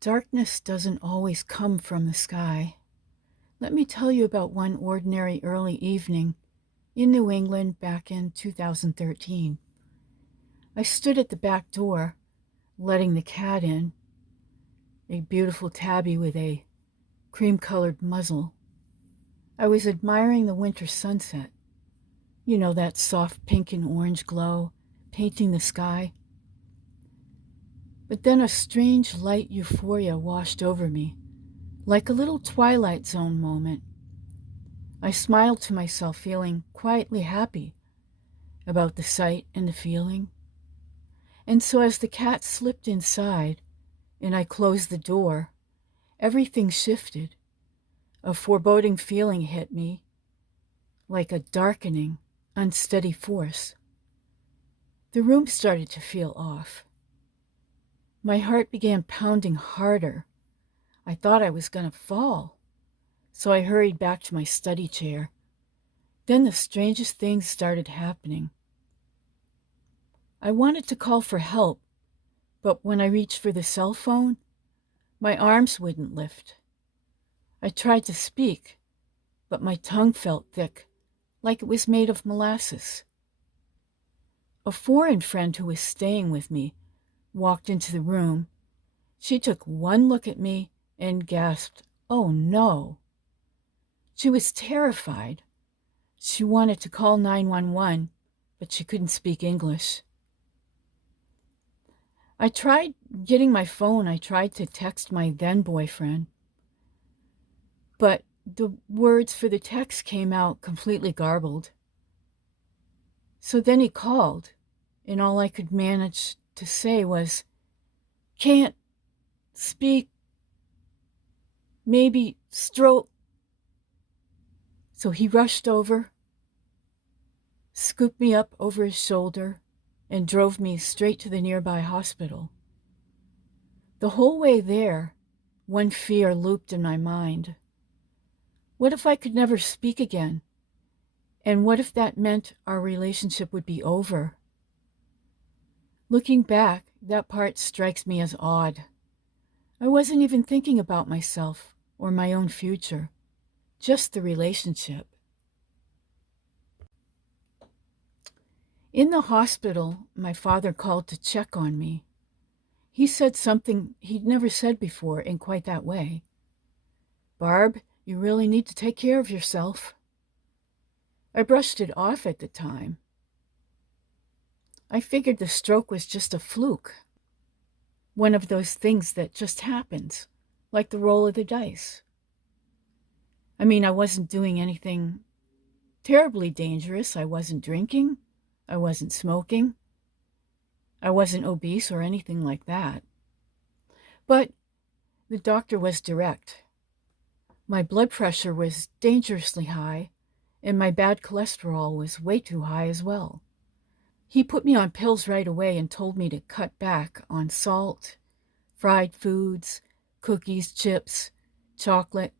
Darkness doesn't always come from the sky. Let me tell you about one ordinary early evening in New England back in 2013. I stood at the back door, letting the cat in, a beautiful tabby with a cream-colored muzzle. I was admiring the winter sunset. You know, that soft pink and orange glow painting the sky. But then a strange light euphoria washed over me, like a little Twilight Zone moment. I smiled to myself, feeling quietly happy about the sight and the feeling. And so as the cat slipped inside and I closed the door, everything shifted. A foreboding feeling hit me, like a darkening, unsteady force. The room started to feel off. My heart began pounding harder. I thought I was going to fall, so I hurried back to my study chair. Then the strangest things started happening. I wanted to call for help, but when I reached for the cell phone, my arms wouldn't lift. I tried to speak, but my tongue felt thick, like it was made of molasses. A foreign friend who was staying with me walked into the room. She took one look at me and gasped, "Oh no." She was terrified. She wanted to call 911, but she couldn't speak English. I tried getting my phone. I tried to text my then boyfriend, but the words for the text came out completely garbled. So then he called, and all I could manage to say was, "Can't speak, maybe stroke." So he rushed over, scooped me up over his shoulder, and drove me straight to the nearby hospital. The whole way there, one fear looped in my mind. What if I could never speak again? And what if that meant our relationship would be over? Looking back, that part strikes me as odd. I wasn't even thinking about myself or my own future, just the relationship. In the hospital, my father called to check on me. He said something he'd never said before in quite that way. "Barb, you really need to take care of yourself." I brushed it off at the time. I figured the stroke was just a fluke, one of those things that just happens, like the roll of the dice. I mean, I wasn't doing anything terribly dangerous. I wasn't drinking. I wasn't smoking. I wasn't obese or anything like that. But the doctor was direct. My blood pressure was dangerously high, and my bad cholesterol was way too high as well. He put me on pills right away and told me to cut back on salt, fried foods, cookies, chips, chocolate,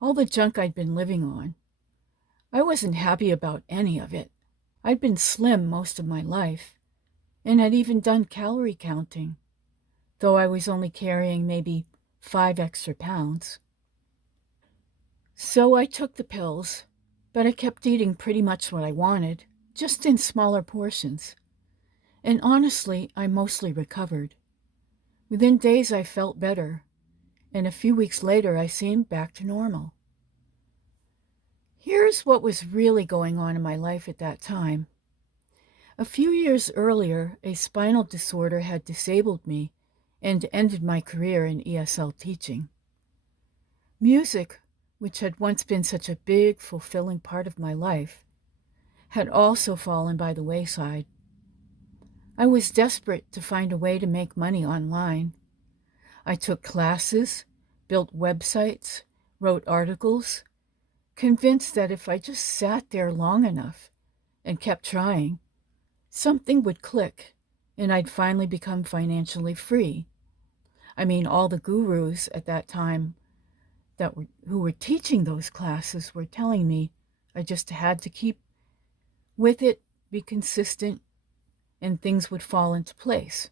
all the junk I'd been living on. I wasn't happy about any of it. I'd been slim most of my life and had even done calorie counting, though I was only carrying maybe 5 extra pounds. So I took the pills, but I kept eating pretty much what I wanted, just in smaller portions. And honestly, I mostly recovered. Within days, I felt better, and a few weeks later, I seemed back to normal. Here's what was really going on in my life at that time. A few years earlier, a spinal disorder had disabled me and ended my career in ESL teaching. Music, which had once been such a big, fulfilling part of my life, had also fallen by the wayside. I was desperate to find a way to make money online. I took classes, built websites, wrote articles, convinced that if I just sat there long enough and kept trying, something would click and I'd finally become financially free. I mean, all the gurus at that time who were teaching those classes were telling me I just had to keep with it, be consistent, and things would fall into place.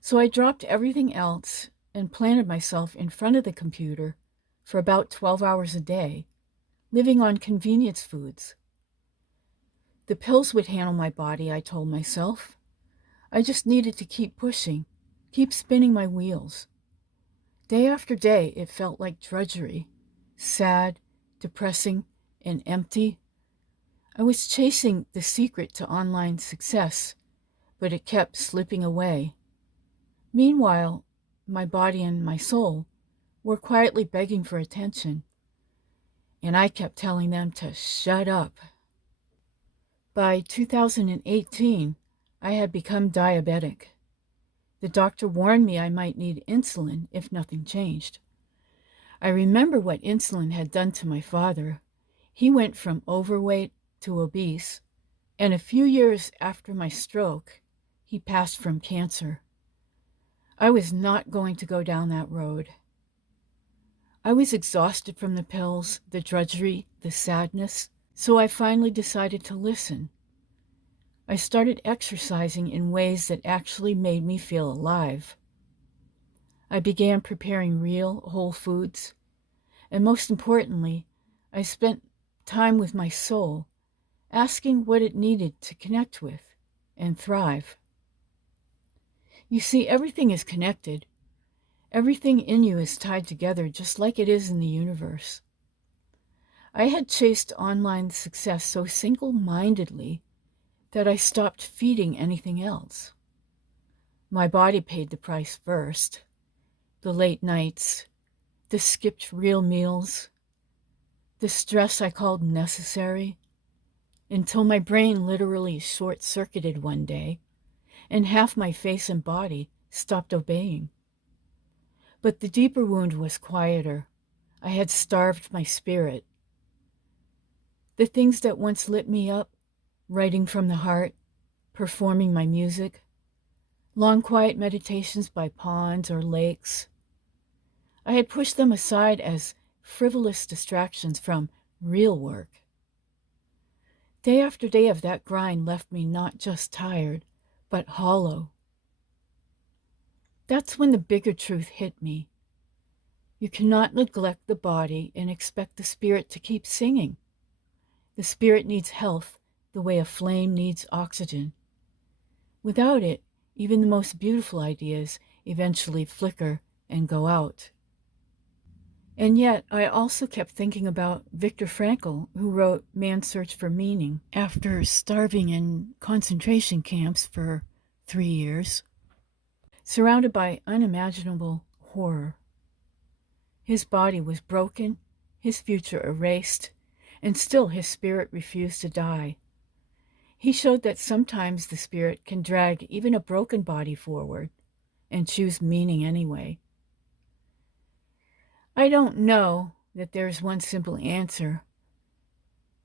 So I dropped everything else and planted myself in front of the computer for about 12 hours a day, living on convenience foods. The pills would handle my body, I told myself. I just needed to keep pushing, keep spinning my wheels. Day after day, it felt like drudgery, sad, depressing, and empty. I was chasing the secret to online success, but it kept slipping away. Meanwhile, my body and my soul were quietly begging for attention, and I kept telling them to shut up. By 2018, I had become diabetic. The doctor warned me I might need insulin if nothing changed. I remember what insulin had done to my father. He went from overweight to obese, and a few years after my stroke, he passed from cancer. I was not going to go down that road. I was exhausted from the pills, the drudgery, the sadness, so I finally decided to listen. I started exercising in ways that actually made me feel alive. I began preparing real, whole foods, and most importantly, I spent time with my soul, asking what it needed to connect with and thrive. You see, everything is connected. Everything in you is tied together just like it is in the universe. I had chased online success so single-mindedly that I stopped feeding anything else. My body paid the price first. The late nights, the skipped real meals, the stress I called necessary, until my brain literally short-circuited one day and half my face and body stopped obeying. But the deeper wound was quieter. I had starved my spirit. The things that once lit me up, writing from the heart, performing my music, long quiet meditations by ponds or lakes, I had pushed them aside as frivolous distractions from real work. Day after day of that grind left me not just tired, but hollow. That's when the bigger truth hit me. You cannot neglect the body and expect the spirit to keep singing. The spirit needs health the way a flame needs oxygen. Without it, even the most beautiful ideas eventually flicker and go out. And yet, I also kept thinking about Viktor Frankl, who wrote Man's Search for Meaning after starving in concentration camps for 3 years, surrounded by unimaginable horror. His body was broken, his future erased, and still his spirit refused to die. He showed that sometimes the spirit can drag even a broken body forward and choose meaning anyway. I don't know that there's one simple answer.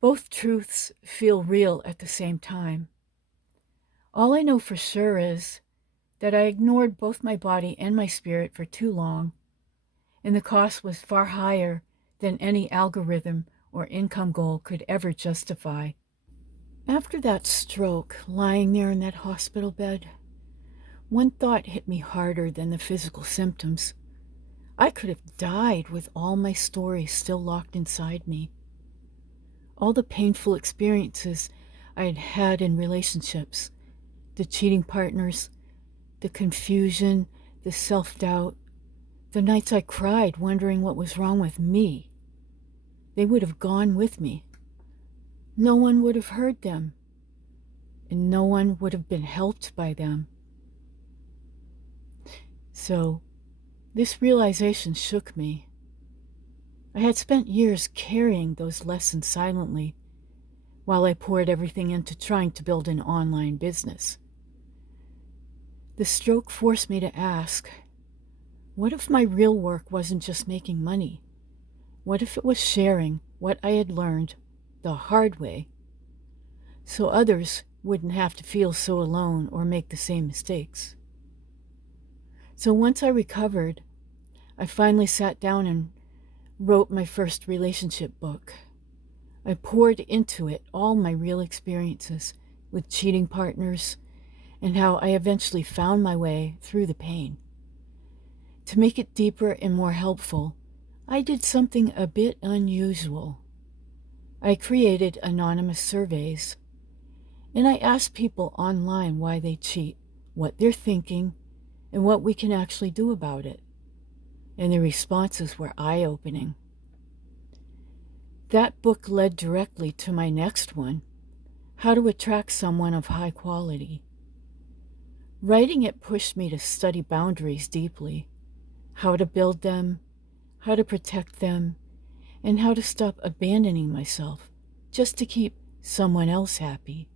Both truths feel real at the same time. All I know for sure is that I ignored both my body and my spirit for too long, and the cost was far higher than any algorithm or income goal could ever justify. After that stroke, lying there in that hospital bed, one thought hit me harder than the physical symptoms. I could have died with all my stories still locked inside me. All the painful experiences I had had in relationships, the cheating partners, the confusion, the self-doubt, the nights I cried wondering what was wrong with me. They would have gone with me. No one would have heard them, and no one would have been helped by them. So, this realization shook me. I had spent years carrying those lessons silently, while I poured everything into trying to build an online business. The stroke forced me to ask, what if my real work wasn't just making money? What if it was sharing what I had learned the hard way, so others wouldn't have to feel so alone or make the same mistakes? So once I recovered, I finally sat down and wrote my first relationship book. I poured into it all my real experiences with cheating partners and how I eventually found my way through the pain. To make it deeper and more helpful, I did something a bit unusual. I created anonymous surveys, and I asked people online why they cheat, what they're thinking, and what we can actually do about it. And the responses were eye-opening. That book led directly to my next one, How to Attract Someone of High Quality. Writing it pushed me to study boundaries deeply, how to build them, how to protect them, and how to stop abandoning myself just to keep someone else happy.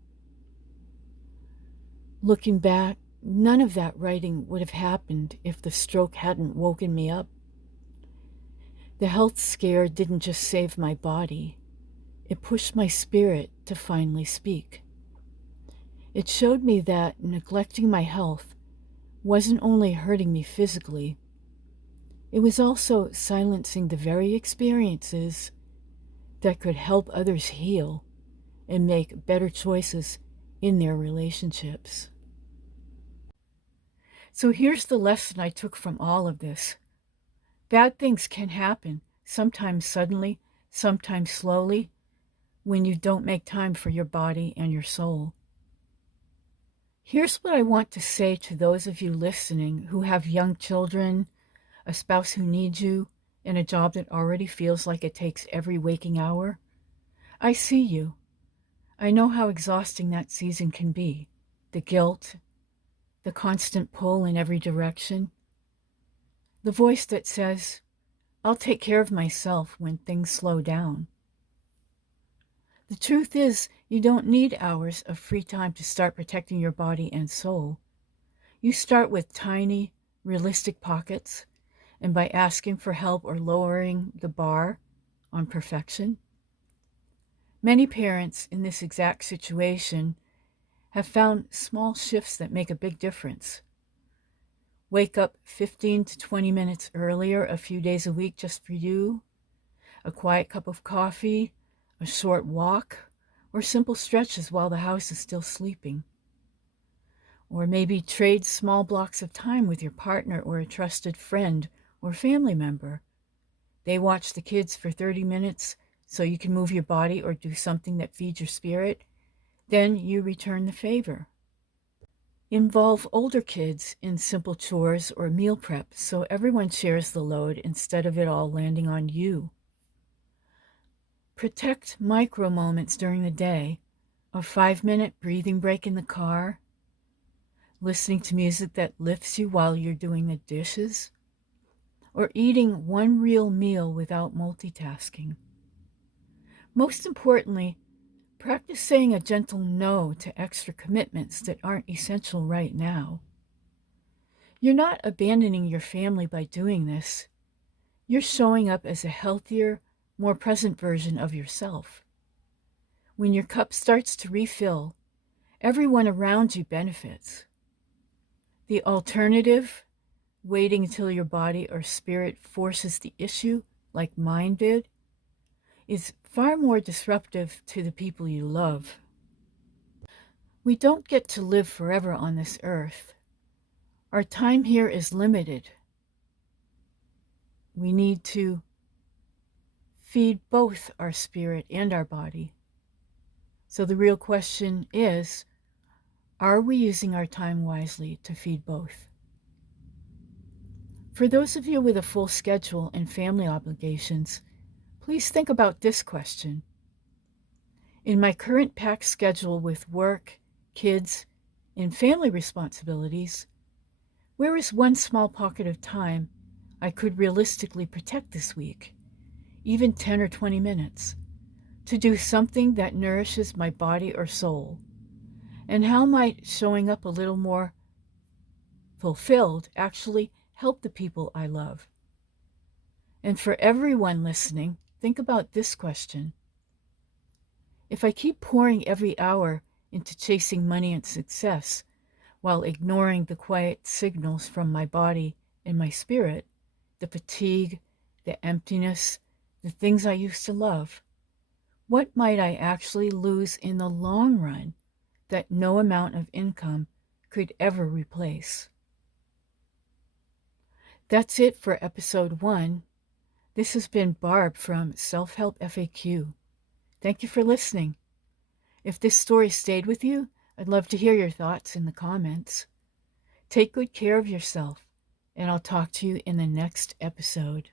Looking back, none of that writing would have happened if the stroke hadn't woken me up. The health scare didn't just save my body, it pushed my spirit to finally speak. It showed me that neglecting my health wasn't only hurting me physically, it was also silencing the very experiences that could help others heal and make better choices in their relationships. So here's the lesson I took from all of this. Bad things can happen, sometimes suddenly, sometimes slowly, when you don't make time for your body and your soul. Here's what I want to say to those of you listening who have young children, a spouse who needs you, and a job that already feels like it takes every waking hour. I see you. I know how exhausting that season can be. The guilt, the constant pull in every direction, the voice that says, I'll take care of myself when things slow down. The truth is, you don't need hours of free time to start protecting your body and soul. You start with tiny, realistic pockets, and by asking for help or lowering the bar on perfection. Many parents in this exact situation have found small shifts that make a big difference. Wake up 15 to 20 minutes earlier a few days a week just for you, a quiet cup of coffee, a short walk, or simple stretches while the house is still sleeping. Or maybe trade small blocks of time with your partner or a trusted friend or family member. They watch the kids for 30 minutes so you can move your body or do something that feeds your spirit. Then you return the favor. Involve older kids in simple chores or meal prep so everyone shares the load instead of it all landing on you. Protect micro moments during the day, a 5-minute breathing break in the car, listening to music that lifts you while you're doing the dishes, or eating one real meal without multitasking. Most importantly, practice saying a gentle no to extra commitments that aren't essential right now. You're not abandoning your family by doing this. You're showing up as a healthier, more present version of yourself. When your cup starts to refill, everyone around you benefits. The alternative, waiting until your body or spirit forces the issue, like mine did, is far more disruptive to the people you love. We don't get to live forever on this earth. Our time here is limited. We need to feed both our spirit and our body. So the real question is, are we using our time wisely to feed both? For those of you with a full schedule and family obligations, please think about this question. In my current packed schedule with work, kids, and family responsibilities, where is one small pocket of time I could realistically protect this week, even 10 or 20 minutes, to do something that nourishes my body or soul? And how might showing up a little more fulfilled actually help the people I love? And for everyone listening, think about this question. If I keep pouring every hour into chasing money and success while ignoring the quiet signals from my body and my spirit, the fatigue, the emptiness, the things I used to love, what might I actually lose in the long run that no amount of income could ever replace? That's it for episode 1. This has been Barb from Self Help FAQ. Thank you for listening. If this story stayed with you, I'd love to hear your thoughts in the comments. Take good care of yourself, and I'll talk to you in the next episode.